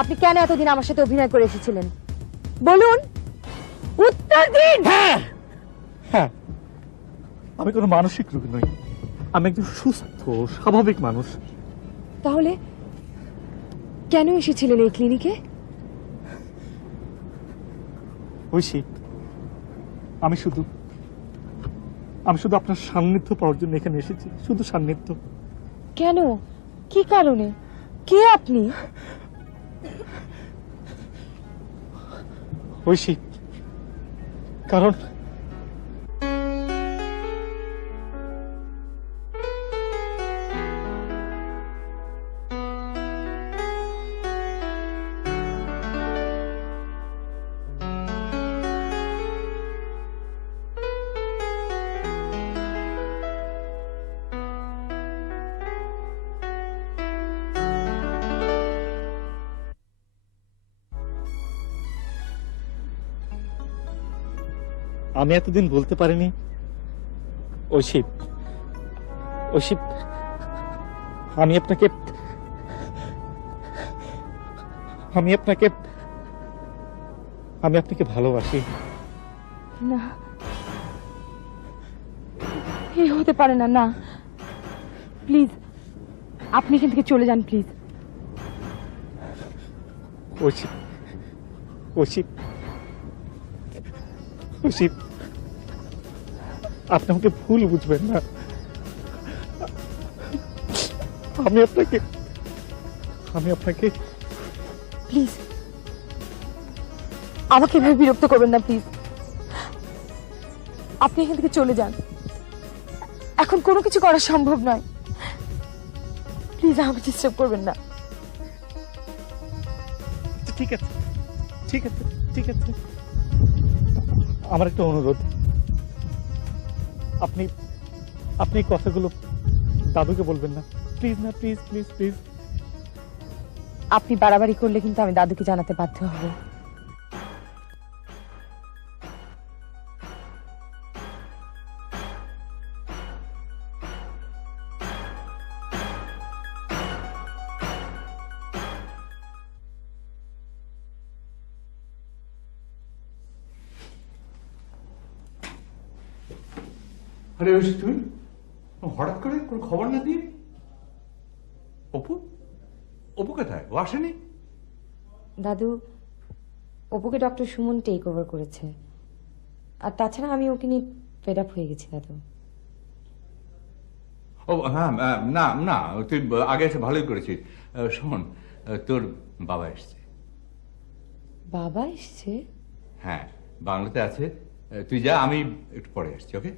আপনি কেন এতদিন আমার সাথে অভিনয় করে এসেছিলেন? বলুন, উত্তর দিন। হ্যাঁ হ্যাঁ, আমি কোনো মানসিক রোগী নই, আমি একজন সুস্থ স্বাভাবিক মানুষ। তাহলে কেন এসেছিলেন এই ক্লিনিকে? ঐশী, আমি শুধু আপনার সান্নিধ্য পাওয়ার জন্য এখানে এসেছি, শুধু সান্নিধ্য। কেন, কি কারণে, কে আপনি? ঐশী, কারণ আমি এতদিন বলতে পারিনি। ঐশী, আমি আপনাকে ভালোবাসি। না, এই হতে পারে না। না, প্লিজ আপনি এখান থেকে চলে যান, প্লিজ। ঐশী, আপনি আমাকে ভুল বুঝবেন না। আমি আপনাকে প্লিজ আমাকে এভাবে বিরক্ত করবেন না, প্লিজ। আপনি এখান থেকে চলে যান, এখন কোনো কিছু করা সম্ভব নয়। প্লিজ আমাকে ডিস্টার্ব করবেন না। ঠিক আছে, ঠিক আছে, ঠিক আছে। আমার একটা অনুরোধ, আপনি কথাগুলো দাদুকে বলবেন না, প্লিজ। না, প্লিজ প্লিজ প্লিজ। আপনি বাড়াবাড়ি করলে কিন্তু আমি দাদুকে জানাতে বাধ্য হব। আরে ঐশী, তুমি হঠাৎ করে কোনো খবর না দিয়ে? অপু কোথায়? ও আসেনি? দাদু, অপুকে ডক্টর সুমন টেক ওভার করেছে। আর তাছাড়া আমি ওকে নিয়ে ফেড আপ হয়ে গেছি দাদু। ও হ্যাঁ, না না, তুই আগে এসে ভালোই করেছিস। শোন, তোর বাবা এসছে। বাবা এসছে? হ্যাঁ, বাংলাতে আছে। তুই যা, আমি একটু পরে আসছি। ওকে?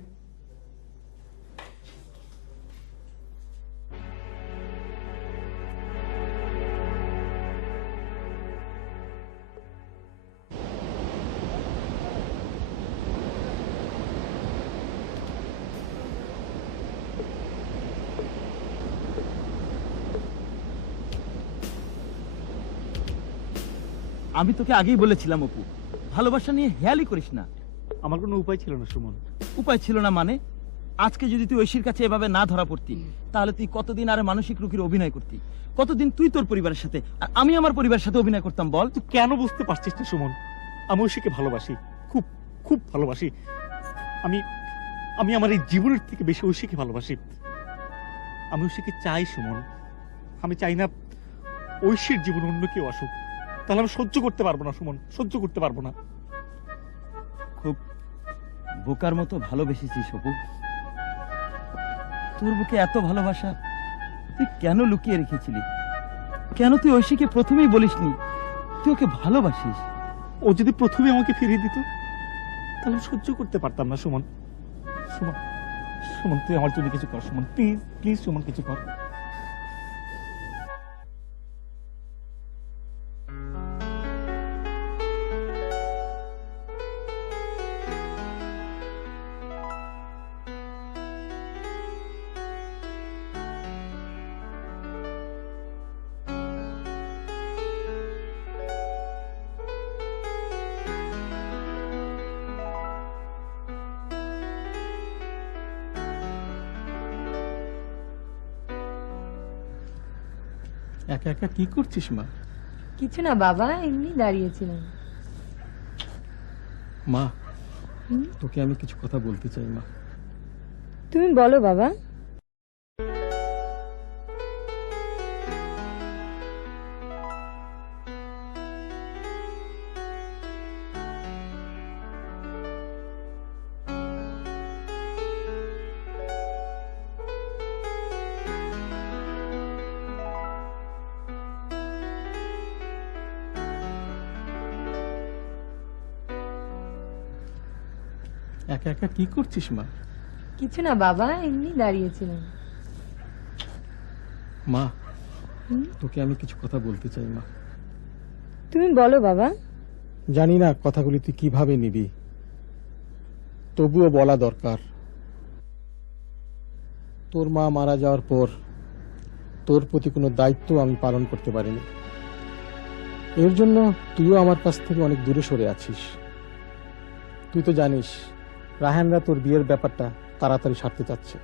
আমি তোকে আগেই বলেছিলাম অপু, ভালোবাসা নিয়ে হেয়ালি করিস না। আমার কোনো উপায় ছিল না সুমন। উপায় ছিল না মানে? আজকে যদি তুই ঐশীর কাছে এভাবে না ধরা পড়তি, তাহলে তুই কতদিন আর মানসিক রোগীর অভিনয় করতি? কতদিন তুই তোর পরিবারের সাথে আর আমি আমার পরিবারের সাথে অভিনয় করতাম বল? তুই কেন বুঝতে পারছিস না সুমন? আমি ঐশীকে ভালোবাসি, খুব খুব ভালোবাসি। আমি আমার এই জীবনের থেকে বেশি ঐশীকে ভালোবাসি। আমি ঐশীকে চাই সুমন। আমি চাই না ঐশীর জীবন অন্য কেউ আসুক। তাহলে আমি সহ্য করতে পারবো না সুমন, সহ্য করতে পারবো না। খুব বোকার মতো ভালোবেসেছিস অপু। তোর বুকে এত ভালোবাসা তুই কেন লুকিয়ে রেখেছিলি? কেন তুই ঐশীকে প্রথমেই বলিসনি তুই ওকে ভালোবাসিস? ও যদি প্রথমে আমাকে ফিরিয়ে দিত তাহলে সহ্য করতে পারতাম না সুমন। সুমন, সুমন, তুই আমার জন্য কিছু কর সুমন, প্লিজ প্লিজ সুমন, কিছু কর। একা একা কি করছিস মা? কিছু না বাবা, এমনি দাঁড়িয়েছিলাম। মা, তোকে আমি কিছু কথা বলতে চাই মা। তুমি বলো বাবা। একা একা কি করছিস মা? কিছু না বাবা, এমনি দাঁড়িয়েছিলাম। মা, তোকে আমি কিছু কথা বলতে চাই মা। তুমি বলো বাবা। জানি না কথাগুলি তুই কিভাবে নিবি, তবুও বলা দরকার। তোর মা মারা যাওয়ার পর তোর প্রতি কোনো দায়িত্ব আমি পালন করতে পারিনি। এর জন্য তুইও আমার কাছ থেকে অনেক দূরে সরে আছিস। তুই তো জানিস রাহানরা তোর বিয়ের ব্যাপারটা তাড়াতাড়ি সারতে চাচ্ছে।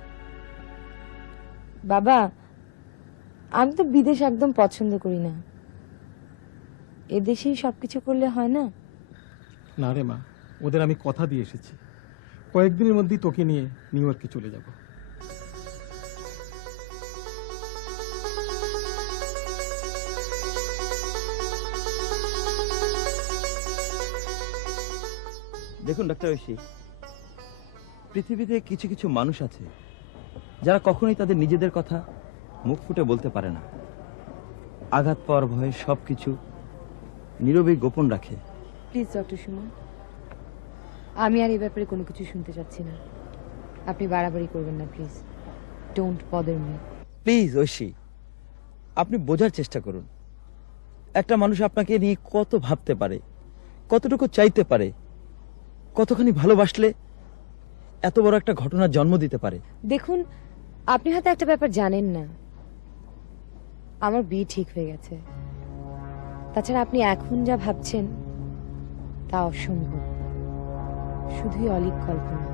বাবা, আমি তো বিদেশ একদম পছন্দ করি না। এদেশেই সবকিছু করলে হয় না? না রে মা, ওদের আমি কথা দিয়ে এসেছি, কয়েকদিনের মধ্যেই তোকে নিয়ে নিউ ইয়র্কে চলে যাব। দেখুন ডাক্তার ঐশী, পৃথিবীতে কিছু কিছু মানুষ আছে যারা কখনোই তাদের নিজেদের কথা মুখ ফুটে বলতে পারে না। আঘাত পাওয়ার ভয়ে সবকিছু নীরবেই গোপন রাখে। প্লিজ ডক্টর সুমন, আমি আর এই ব্যাপারে কোনো কিছু শুনতে চাচ্ছি না। আপনি বাড়াবাড়ি করবেন না please. Don't bother me. Please Oishi, আপনি বোঝার চেষ্টা করুন। একটা মানুষ আপনাকে নিয়ে কত ভাবতে পারে, কতটুকু চাইতে পারে, কতখানি ভালোবাসলে এত বড় একটা ঘটনার জন্ম দিতে পারে। দেখুন, আপনি হয়তো একটা ব্যাপার জানেন না, আমার বিয়ে ঠিক হয়ে গেছে। তাছাড়া আপনি এখন যা ভাবছেন তা অসম্ভব, শুধুই অলীক কল্পনা।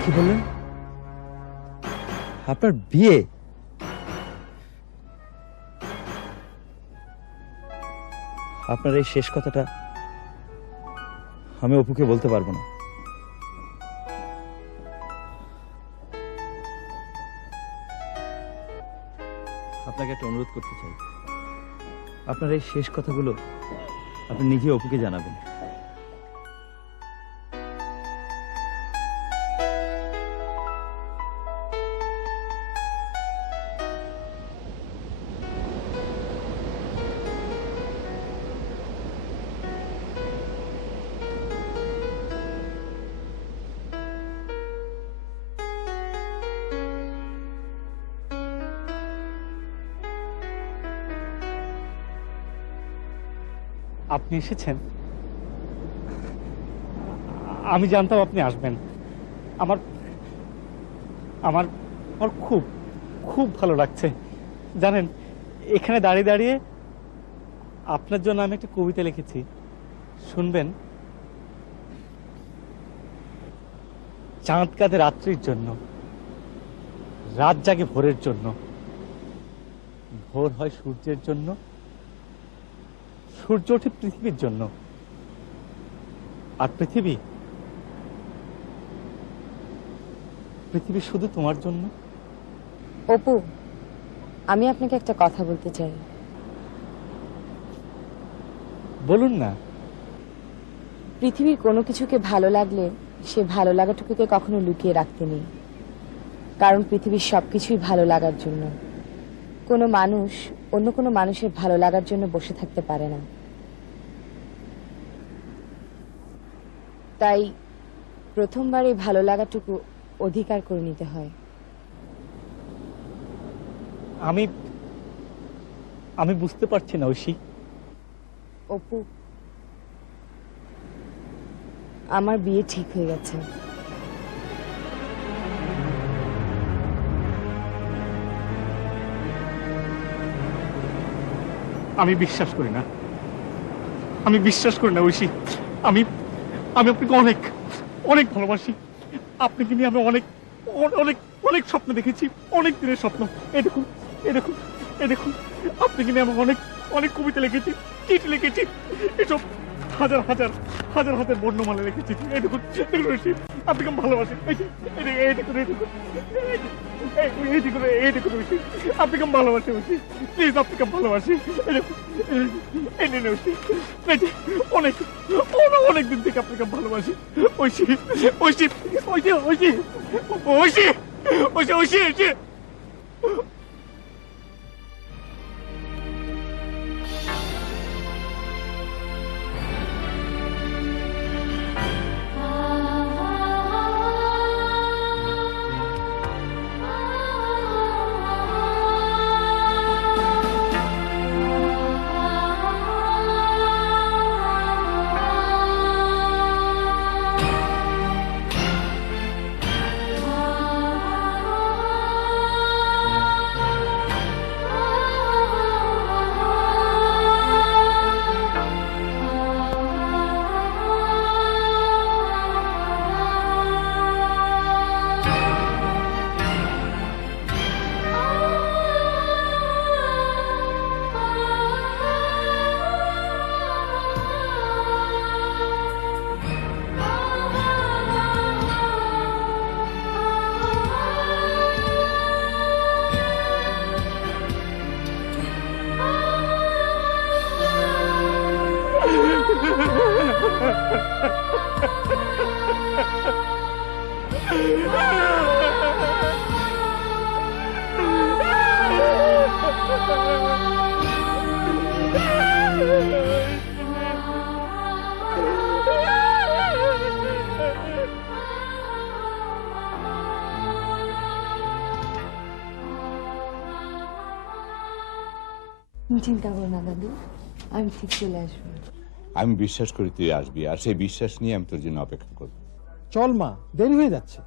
কি বললেন? আপনার বিয়ে? আপনার এই শেষ কথাটা আমি অপুকে বলতে পারবো না। আপনাকে একটা অনুরোধ করতে চাই, আপনার এই শেষ কথাগুলো আপনি নিজে অপুকে জানাবেন। আপনি এসেছেন? আমি জানতাম আপনি আসবেন। আমার আমার আমার খুব খুব ভালো লাগছে। জানেন, এখানে দাঁড়িয়ে দাঁড়িয়ে আপনার জন্য আমি একটা কবিতা লিখেছি, শুনবেন? চাঁদ কাঁদে রাত্রির জন্য, রাত জাগে ভোরের জন্য, ভোর হয় সূর্যের জন্য, সূর্য ওঠে পৃথিবীর জন্য, আর পৃথিবী শুধু তোমার জন্য। অপু, আমি আপনাকে একটা কথা বলতে চাই। বলুন না। পৃথিবীর কোনো কিছুকে ভালো লাগলে সে ভালো লাগাটুকুকে কখনো লুকিয়ে রাখতে নেই, কারণ পৃথিবীর সবকিছুই ভালো লাগার জন্য। কোনো মানুষ অন্য কোনো মানুষের ভালো লাগার জন্য বসে থাকতে পারে না। তাই প্রথমবার এই ভালো লাগাটুকু অধিকার করে নিতে হয়। আমি বুঝতে পারছি না ঐশী। অপু, আমার বিয়ে ঠিক হয়ে গেছে। আমি বিশ্বাস করি না, আমি বিশ্বাস করি না ঐশী। আমি আমি আপনাকে অনেক অনেক ভালোবাসি। আপনাকে নিয়ে আমি অনেক অনেক অনেক স্বপ্ন দেখেছি, অনেক দিনের স্বপ্ন। এরকম এরকম এই দেখুন, আপনি কিনে আমি অনেক অনেক কবিতা লিখেছি, চিঠি লিখেছি, এসব হাজার হাজার হাজার হাজার বর্ণমালা লিখেছি। এই দেখুন, দেখুন ঐশী, আপনি কেমন ভালোবাসেন। এই দেখুন, এই দেখুন, এই দেখুন, এই দেখুন ঐশী, আপনি কেমন ভালোবাসেন ঐশী, প্লিজ আপনি কেমন ভালোবাসেন। এই দেখুন, এই নিন ঐশী, এই যে অনেক অনেক দিন থেকে আপনি কেমন ভালোবাসি ঐশী, ঐশী, ঐশী, ঐশী, ঐশী, ঐশী, ঐশী, ঐশী। তুমি চিন্তা করো না দাদু, আমি ঠিক চলে আসবো। আমি বিশ্বাস করি তুই আসবি, আর সেই বিশ্বাস নিয়ে আমি তোর জন্য অপেক্ষা করব। চল মা, দেরি হয়ে যাচ্ছে।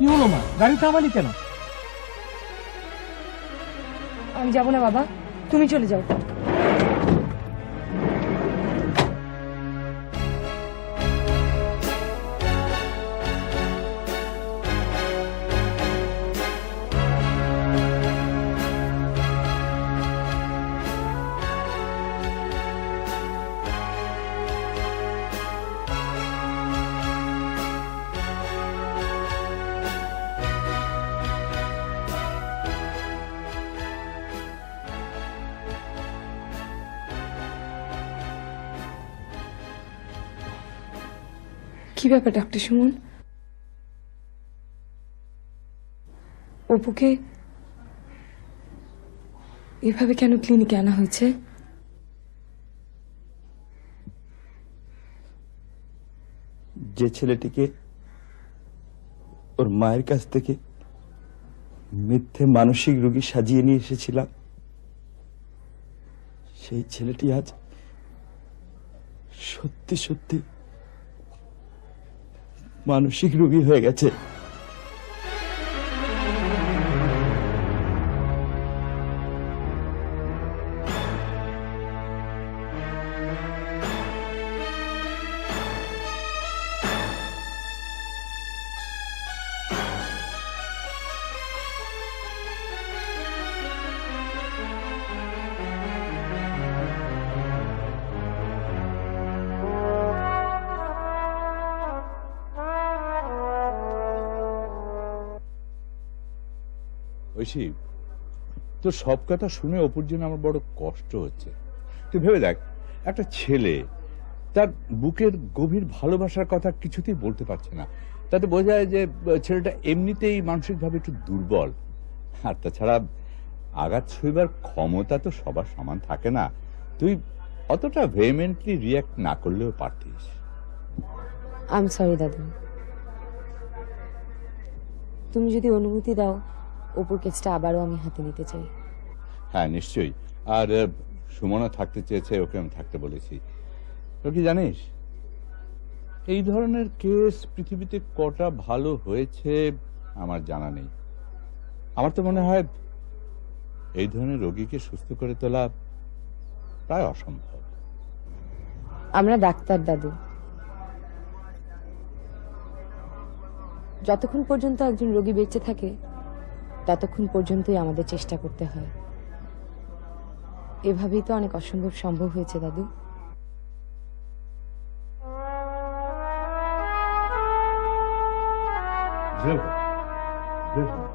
কি হলো মা, গাড়ি থামালি কেন? আমি যাবো না বাবা, তুমি চলে যাও। কি ব্যাপার ডাক্তার সুমন? অপুকে এভাবে কেন ক্লিনিকে আনা হয়েছে? যে ছেলেটিকে ওর মায়ের কাছ থেকে মিথ্যে মানসিক রোগী সাজিয়ে নিয়ে এসেছিলাম, সেই ছেলেটি আজ সত্যি সত্যি মানসিক রোগী হয়ে গেছে। ঐশী, তো সব কথা শুনে অপুর জন্য আমার বড় কষ্ট হচ্ছে। তুই ভেবে দেখ, একটা ছেলে তার বুকের গভীর ভালোবাসার কথা কিছুতেই বলতে পারছে না, তাতে বোঝা যায় যে ছেলেটা এমনিতেই মানসিকভাবে একটু দুর্বল। আর তাছাড়া আঘাত সইবার ক্ষমতা তো সবার সমান থাকে না। তুই অতটা ভেহেমেন্টলি রিয়াক্ট না করলেও পারতিস। আই এম সরি দাদু। তুমি যদি অনুমতি দাও, অপুর কেসটা আবারও আমি হাতে নিতে চাই। হ্যাঁ নিশ্চয়ই। আর সুমনা থাকতে চেয়েছে, ওকে আমি থাকতে বলেছি। তো কি জানিস, এই ধরনের কেস পৃথিবীতে কটা ভালো হয়েছে আমার জানা নেই। আমার তো মনে হয় এই ধরনের রোগীকে সুস্থ করে তোলা প্রায় অসম্ভব। আমরা ডাক্তার দাদু, যতক্ষণ পর্যন্ত একজন রোগী বেঁচে থাকে ততক্ষণ পর্যন্তই আমাদের চেষ্টা করতে হয়। এভাবেই তো অনেক অসম্ভব সম্ভব হয়েছে দাদু। Bravo, bravo.